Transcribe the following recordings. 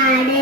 നാട്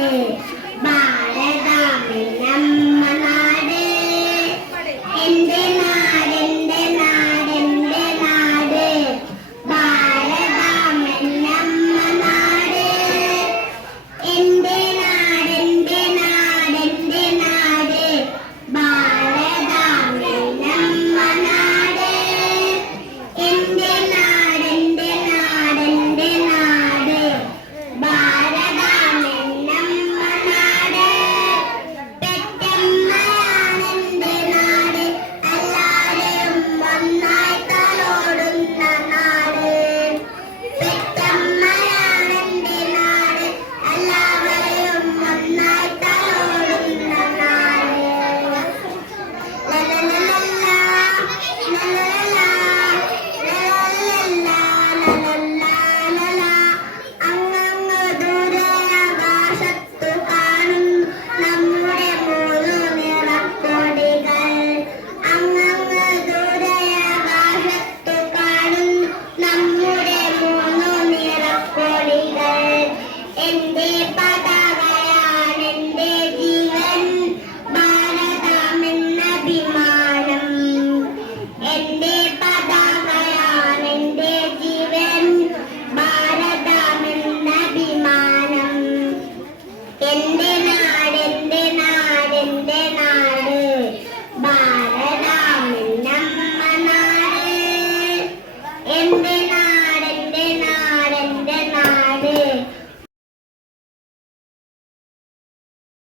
എന്റെ ജീവൻ ഭാരതമെന്ന എന്റെ ജീവൻ ഭാരതമെന്ന